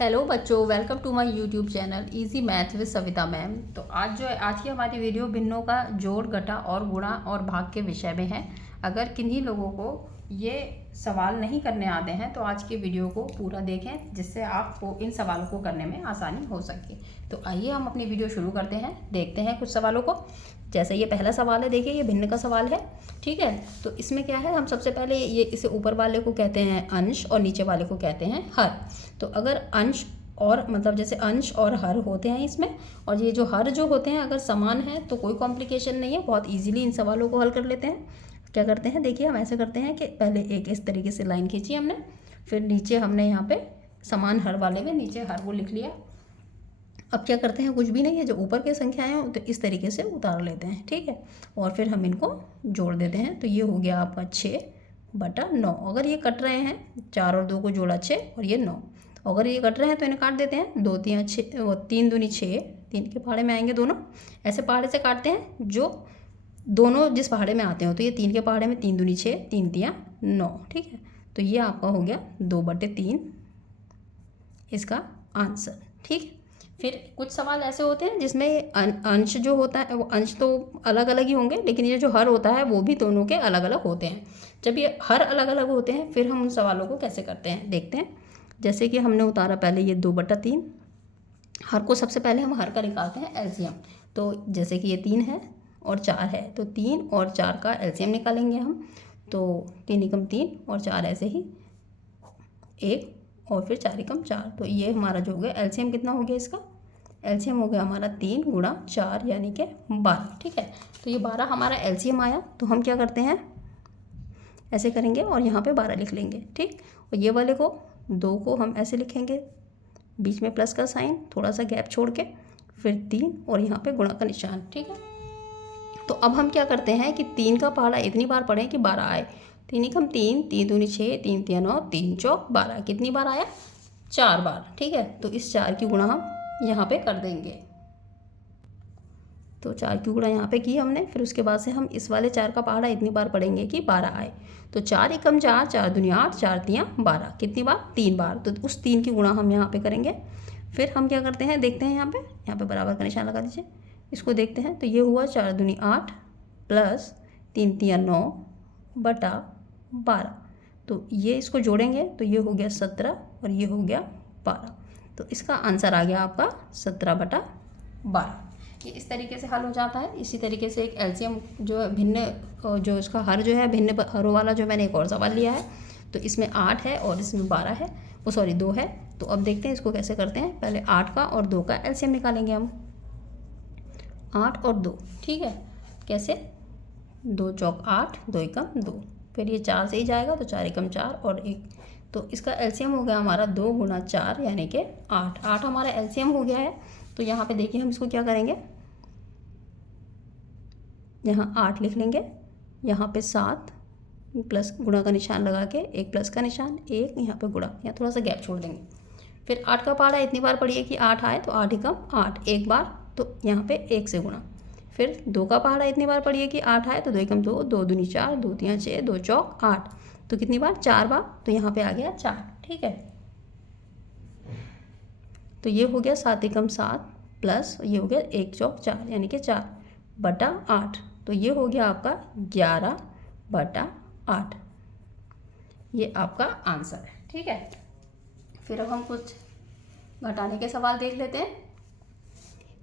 Hello बच्चों, welcome to my YouTube channel easy math with Savita ma'am. तो आज की हमारी वीडियो भिन्नों का जोड़, घटा और गुणा और भाग के विषय में है। अगर किन्हीं लोगों को ये सवाल नहीं करने आते हैं तो आज की वीडियो को पूरा देखें, जिससे आपको इन सवालों को करने में आसानी हो सके। तो आइए हम अपनी वीडियो शुरू करते हैं, देखते हैं कुछ सवालों को। जैसे ये पहला सवाल है, देखिए ये भिन्न का सवाल है, ठीक है। तो इसमें क्या है, हम सबसे पहले ये इसे ऊपर वाले को कहते हैं अंश और नीचे वाले को कहते हैं हर। तो अगर अंश और मतलब जैसे अंश और हर होते हैं इसमें, और ये जो हर जो होते हैं अगर समान है तो कोई कॉम्प्लिकेशन नहीं है, बहुत इजीली इन सवालों को हल कर लेते हैं। क्या करते हैं, देखिए हम ऐसे करते हैं कि पहले एक इस तरीके से लाइन खींची हमने, फिर नीचे हमने यहाँ पे समान हर वाले में नीचे हर को लिख लिया। अब क्या करते हैं, कुछ भी नहीं है, जो ऊपर की संख्याएं हैं तो इस तरीके से उतार लेते हैं, ठीक है। और फिर हम इनको जोड़ देते हैं। तो ये हो गया आपका 6/9। अगर ये कट रहे हैं, 4 और 2 को जोड़ा 6 और ये 9। अगर ये कट रहे हैं तो इन्हें काट देते हैं, 2 3 6, वो 3 दूनी 6, 3 के पहाड़े में आएंगे दोनों। ऐसे पहाड़े से काटते हैं जो दोनों जिस पहाड़े में आते हो। तो ये 3 के पहाड़े में 3 दूनी 6, 3 3 9, ठीक है। तो ये आपका हो गया 2/3 इसका आंसर, ठीक है। फिर कुछ सवाल ऐसे होते हैं जिसमें अंश जो होता है वो अंश तो अलग अलग ही होंगे, लेकिन ये जो हर होता है वो भी दोनों के अलग अलग होते हैं। जब ये हर अलग अलग होते हैं फिर हम उन सवालों को कैसे करते हैं देखते हैं। जैसे कि हमने उतारा पहले ये 2/3, हर को सबसे पहले हम हर का निकालते हैं एलसीएम। तो जैसे कि ये 3 है और 4 है, तो 3 और 4 का एलसीएम निकालेंगे हम। तो 3 एकम 3 और 4 ऐसे ही 1 और फिर 4 एकम 4। तो ये हमारा जो हो गया एलसीएम कितना हो गया, इसका एलसीएम हो गया हमारा 3 × 4 यानी कि 12, ठीक है। तो ये 12 हमारा एलसीएम आया। तो हम क्या करते हैं, ऐसे करेंगे और यहाँ पे 12 लिख लेंगे, ठीक। और ये वाले को 2 को हम ऐसे लिखेंगे, बीच में प्लस का साइन, थोड़ा सा गैप छोड़ के, फिर 3 और यहाँ पे गुणा का निशान, ठीक है। तो अब हम क्या करते हैं कि 3 का पहाड़ा इतनी बार पढ़ें कि 12 आए। 3 एकम 3, 3 दूनी 6, 3 3 9, 3 चौक 12। कितनी बार आया, 4 बार, ठीक है। तो इस 4 की गुणा हम यहाँ पे कर देंगे। तो 4 की गुणा यहाँ पे की हमने, फिर उसके बाद से हम इस वाले 4 का पहाड़ा इतनी बार पढ़ेंगे कि 12 आए। तो 4 एकम 4, 4 दूनी 8, 4 3 12। कितनी बार, 3 बार। तो उस 3 की गुणा हम यहाँ पे करेंगे। फिर हम क्या करते हैं, देखते हैं यहाँ पे बराबर का निशान लगा दीजिए। इसको देखते हैं, तो ये हुआ 4 दूनी 8 प्लस 3 3 9/12। तो ये इसको जोड़ेंगे तो ये हो गया 17 और ये हो गया 12। तो इसका आंसर आ गया आपका 17/12। ये इस तरीके से हल हो जाता है। इसी तरीके से एक एलसीएम जो है भिन्न, जो इसका हर जो है भिन्न हरों वाला जो मैंने एक और सवाल लिया है। तो इसमें 8 है और इसमें 12 है, वो सॉरी 2 है। तो अब देखते हैं इसको कैसे करते हैं। पहले 8 का और 2 का एलसीएम निकालेंगे हम, 8 और 2, ठीक है। कैसे, 2 चौक 8, 2 एकम 2, फिर ये 4 से ही जाएगा तो 4 एकम 4 और 1। तो इसका एलसीएम हो गया हमारा 2 × 4 यानी कि 8। 8 हमारा एलसीएम हो गया है। तो यहाँ पे देखिए हम इसको क्या करेंगे, यहाँ 8 लिख लेंगे, यहाँ पे 7 प्लस गुणा का निशान लगा के, एक प्लस का निशान, एक यहाँ पे गुणा, यहाँ थोड़ा सा गैप छोड़ देंगे। फिर 8 का पहाड़ा इतनी बार पढ़िए कि 8 आए, तो 8 एकम 8 एक बार, तो यहाँ पे 1 से गुणा। फिर 2 का पहाड़ा इतनी बार पढ़िए कि 8 आए, तो 2 एकम 2, 2 दूनी 4, 2 3 6, 2 चौक 8। तो कितनी बार, 4 बार। तो यहाँ पे आ गया 4, ठीक है। तो ये हो गया 7 एकम 7 प्लस ये हो गया 1 चौक 4 यानी कि 4/8। तो ये हो गया आपका 11/8। ये आपका आंसर है, ठीक है। फिर अब हम कुछ घटाने के सवाल देख लेते हैं।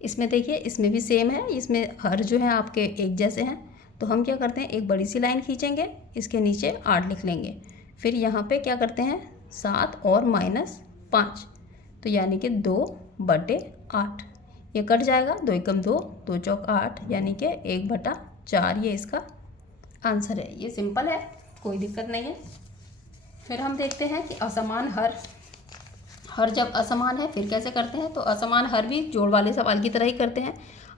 इसमें देखिए, इसमें भी सेम है, इसमें हर जो है आपके एक जैसे हैं। तो हम क्या करते हैं, एक बड़ी सी लाइन खींचेंगे, इसके नीचे 8 लिख लेंगे। फिर यहाँ पे क्या करते हैं, 7 और -5, तो यानी कि 2/8। ये कट जाएगा, 2 एकम 2, 2 चौक 8 यानी कि 1/4। ये इसका आंसर है। ये सिंपल है, कोई दिक्कत नहीं है। फिर हम देखते हैं कि असमान हर जब असमान है फिर कैसे करते हैं। तो असमान हर भी जोड़ वाले सवाल की तरह ही करते हैं।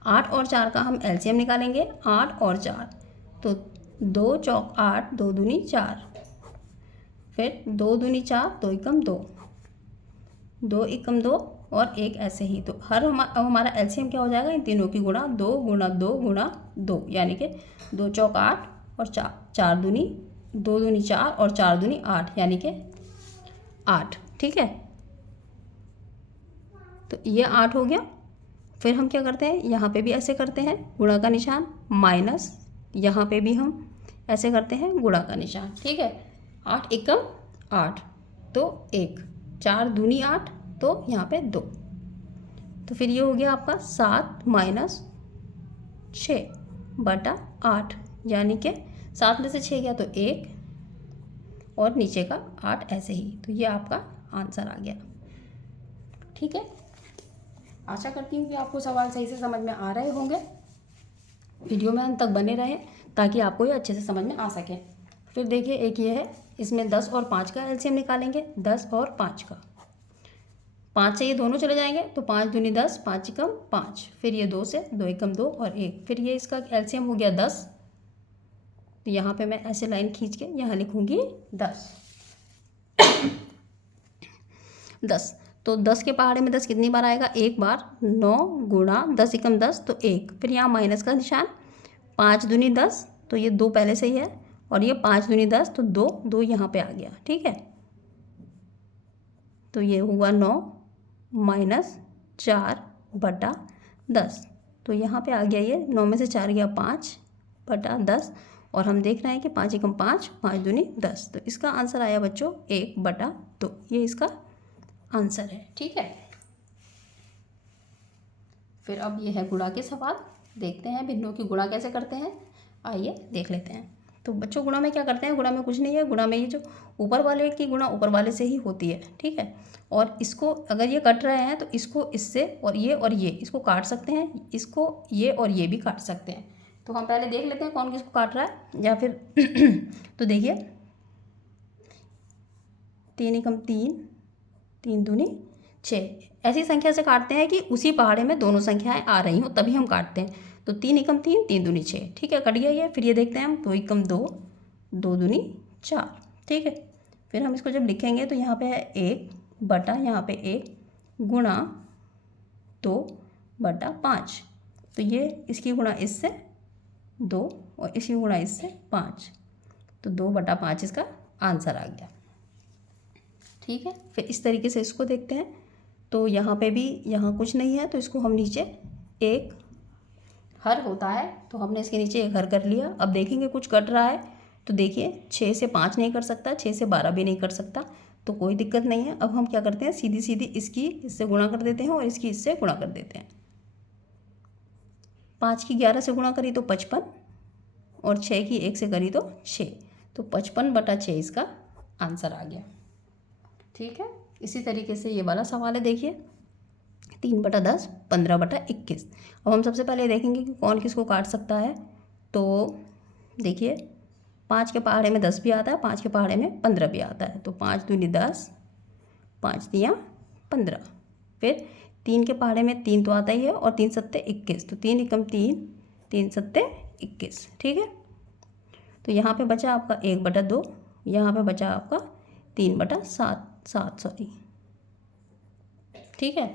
8 और 4 का हम एलसीएम निकालेंगे, 8 और 4। तो 2 चौक 8, 2 दूनी 4, फिर 2 दूनी 4, 2 एकम 2, 2 एकम 2 और 1 ऐसे ही। तो अब हमारा एलसीएम क्या हो जाएगा, इन तीनों की गुणा, 2 × 2 × 2 यानी कि 2 चौक 8 और 4 दूनी 2 दूनी 4 और 4 दूनी 8 यानी कि 8, ठीक है। तो ये 8 हो गया। फिर हम क्या करते हैं, यहाँ पे भी ऐसे करते हैं गुणा का निशान, माइनस यहाँ पे भी हम ऐसे करते हैं गुणा का निशान, ठीक है। 8 एकम 8 तो 1, 4 दूनी 8 तो यहाँ पे 2। तो फिर ये हो गया आपका 7 माइनस 6 बटा 8, यानी कि 7 में से 6 गया तो 1 और नीचे का 8 ऐसे ही। तो ये आपका आंसर आ गया, ठीक है। आशा करती हूँ कि आपको सवाल सही से समझ में आ रहे होंगे। वीडियो में अंत तक बने रहें ताकि आपको ये अच्छे से समझ में आ सके। फिर देखिए एक ये है, इसमें 10 और 5 का एलसीएम निकालेंगे। 10 और 5 का, 5 से ये दोनों चले जाएंगे तो 5 दूनी 10, 5 एकम 5, फिर ये 2 से 2 एकम 2 और 1, फिर ये इसका एलसीएम हो गया 10। तो यहाँ पे मैं ऐसे लाइन खींच के यहाँ लिखूँगी 10। 10 तो 10 के पहाड़े में 10 कितनी बार आएगा, एक बार। 9 गुणा 10 एकम 10 तो 1, फिर यहाँ माइनस का निशान। 5 दूनी 10 तो ये 2 पहले से ही है, और ये 5 दूनी 10 तो 2, 2 यहाँ पे आ गया, ठीक है। तो ये हुआ 9 माइनस 4 बटा 10, तो यहाँ पे आ गया ये 9 में से 4 गया 5 बटा 10, और हम देख रहे हैं कि 5 एकम 5, 5 दूनी 10, तो इसका आंसर आया बच्चों 1 बटा 2। ये इसका आंसर है, ठीक है। फिर अब ये है गुणा के सवाल। देखते हैं भिन्नों की गुणा कैसे करते हैं, आइए देख लेते हैं। तो बच्चों गुणा में क्या करते हैं, गुणा में कुछ नहीं है। गुणा में ये जो ऊपर वाले की गुणा ऊपर वाले से ही होती है, ठीक है। और इसको अगर ये कट रहे हैं तो इसको इससे और ये इसको काट सकते हैं, इसको ये और ये भी काट सकते हैं। तो हम पहले देख लेते हैं कौन किसको काट रहा है, या फिर तो देखिए 3 एकम 3, 3 दूनी 6, ऐसी संख्या से काटते हैं कि उसी पहाड़े में दोनों संख्याएं आ रही हों तभी हम काटते हैं। तो 3 एकम 3, 3 दूनी 6, ठीक है, कट गया ये। फिर ये देखते हैं हम 2 एकम 2, 2 दूनी 4, ठीक है। फिर हम इसको जब लिखेंगे तो यहाँ पे है 1 बटा यहाँ पे 1 गुणा 2 बटा 5, तो ये इसकी गुणा इससे 2 और इसकी गुणा इससे 5, तो 2 बटा 5 इसका आंसर आ गया, ठीक है। फिर इस तरीके से इसको देखते हैं। तो यहाँ पे भी यहाँ कुछ नहीं है तो इसको हम नीचे एक हर होता है तो हमने इसके नीचे एक हर कर लिया। अब देखेंगे कुछ कट रहा है तो देखिए 6 से 5 नहीं कर सकता, 6 से 12 भी नहीं कर सकता, तो कोई दिक्कत नहीं है। अब हम क्या करते हैं, सीधी सीधी इसकी इससे गुणा कर देते हैं और इसकी इससे गुणा कर देते हैं। 5 की 11 से गुणा करी तो 55 और 6 की 1 से करी तो 6, तो 55 बटा 6 इसका आंसर आ गया, ठीक है। इसी तरीके से ये वाला सवाल है, देखिए 3 बटा 10, 15 बटा 21। अब हम सबसे पहले देखेंगे कि कौन किसको काट सकता है। तो देखिए 5 के पहाड़े में 10 भी आता है, 5 के पहाड़े में 15 भी आता है, तो 5 दूनी 10, 5 तियाँ 15। फिर 3 के पहाड़े में 3 तो आता ही है और 3 सत्ते 21, तो 3 एकम 3, 3 सत्ते 21, ठीक है। तो यहाँ पे बचा आपका 1 बटा 2, यहाँ पे बचा आपका 3 बटा 7, सॉरी, ठीक है।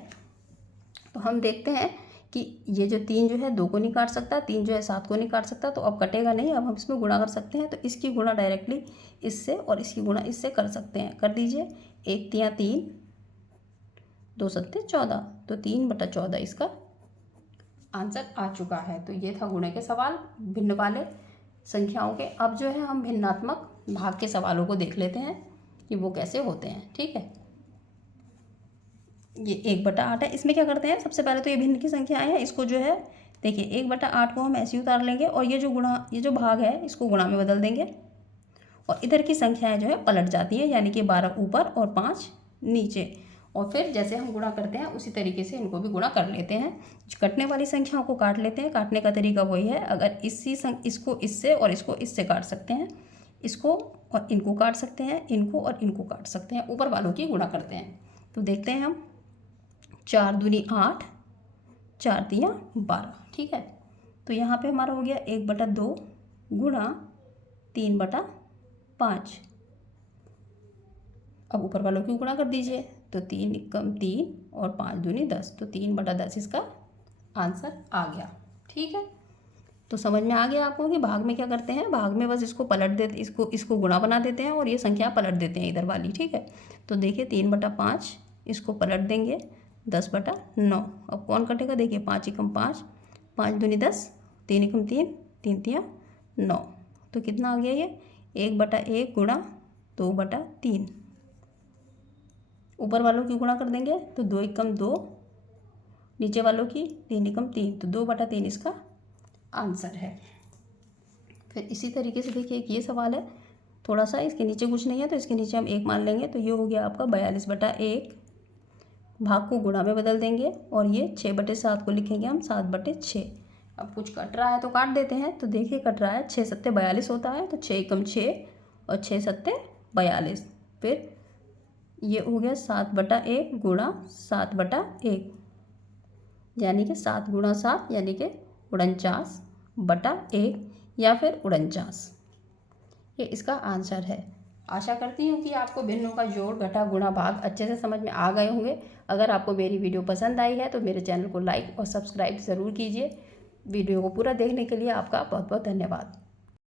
तो हम देखते हैं कि ये जो 3 जो है 2 को नहीं काट सकता, 3 जो है 7 को नहीं काट सकता, तो अब कटेगा नहीं। अब हम इसमें गुणा कर सकते हैं, तो इसकी गुणा डायरेक्टली इससे और इसकी गुणा इससे कर सकते हैं। कर दीजिए, 1 तियाँ 3, 2 सत्ते 14, तो 3 बटा 14 इसका आंसर आ चुका है। तो ये था गुणे के सवाल भिन्न वाले संख्याओं के। अब जो है हम भिन्नात्मक भाग के सवालों को देख लेते हैं कि वो कैसे होते हैं, ठीक है। ये 1 बटा 8 है, इसमें क्या करते हैं, सबसे पहले तो ये भिन्न की संख्याएं हैं, इसको जो है देखिए 1 बटा 8 को हम ऐसे ही उतार लेंगे और ये जो भाग है इसको गुणा में बदल देंगे और इधर की संख्याएं जो है पलट जाती हैं, यानी कि 12 ऊपर और 5 नीचे। और फिर जैसे हम गुणा करते हैं उसी तरीके से इनको भी गुणा कर लेते हैं। कटने वाली संख्याओं को काट लेते हैं। काटने का तरीका वही है, अगर इसको इससे और इसको इससे काट सकते हैं, इसको और इनको काट सकते हैं, इनको और इनको काट सकते हैं, ऊपर वालों की गुणा करते हैं। तो देखते हैं हम, 4 दूनी 8, 4 तियाँ 12, ठीक है। तो यहाँ पे हमारा हो गया 1 बटा 2 गुणा 3 बटा 5। अब ऊपर वालों की गुणा कर दीजिए, तो 3 एकम 3 और 5 दूनी 10, तो 3 बटा 10 इसका आंसर आ गया, ठीक है। तो समझ में आ गया आपको कि भाग में क्या करते हैं, भाग में बस इसको पलट देते, इसको गुणा बना देते हैं और ये संख्या पलट देते हैं इधर वाली, ठीक है। तो देखिए 3 बटा 5 इसको पलट देंगे 10/9। अब कौन कटेगा, देखिए 5 एकम 5, 5 दूनी 10, 3 एकम 3, 3 तिया 9। तो कितना आ गया ये 1/1 गुणा 2/3। ऊपर वालों की गुणा कर देंगे तो 2 एकम 2, नीचे वालों की 3 एकम 3, तो 2/3 इसका आंसर है। फिर इसी तरीके से देखिए एक ये सवाल है, थोड़ा सा इसके नीचे कुछ नहीं है तो इसके नीचे हम 1 मान लेंगे, तो ये हो गया आपका 42/1। भाग को गुणा में बदल देंगे और ये 6/7 को लिखेंगे हम 7/6। अब कुछ कट रहा है तो काट देते हैं, तो देखिए कट रहा है 6 सत्ते 42 होता है, तो 6 एकम 6 और 6 सत्ते 42। फिर ये हो गया 7/1 गुणा 7/1, यानी कि 7 गुणा 7 यानी कि 49/1 या फिर 49। ये इसका आंसर है। आशा करती हूँ कि आपको भिन्नों का जोड़ घटा गुणा भाग अच्छे से समझ में आ गए होंगे। अगर आपको मेरी वीडियो पसंद आई है तो मेरे चैनल को लाइक और सब्सक्राइब ज़रूर कीजिए। वीडियो को पूरा देखने के लिए आपका बहुत बहुत धन्यवाद।